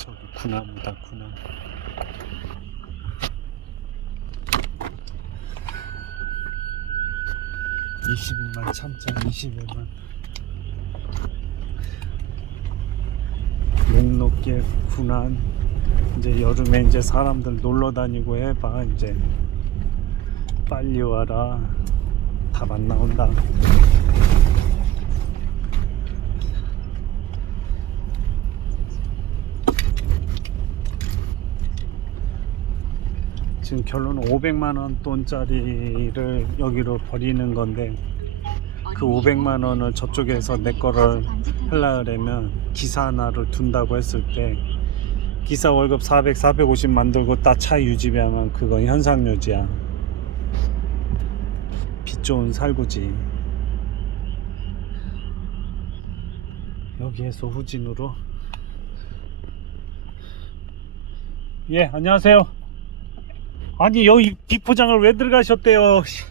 저기 군함이다 군함. (22만) 참자 (21만) 목록길 군함. 이제 여름에 이제 사람들 놀러 다니고 해봐 이제. 빨리 와라. 답 안 나온다 지금 결론은 500만 원 돈짜리를 여기로 버리는 건데 그 500만 원을 저쪽에서 내 거를 하려 그러면 기사 하나를 둔다고 했을 때 기사 월급 400, 450 만들고 딱 차 유지비하면 그건 현상 유지야. 빚 좋은 살구지. 여기에서 후진으로. 예, 안녕하세요. 아니 여기 비포장을 왜 들어가셨대요? 씨.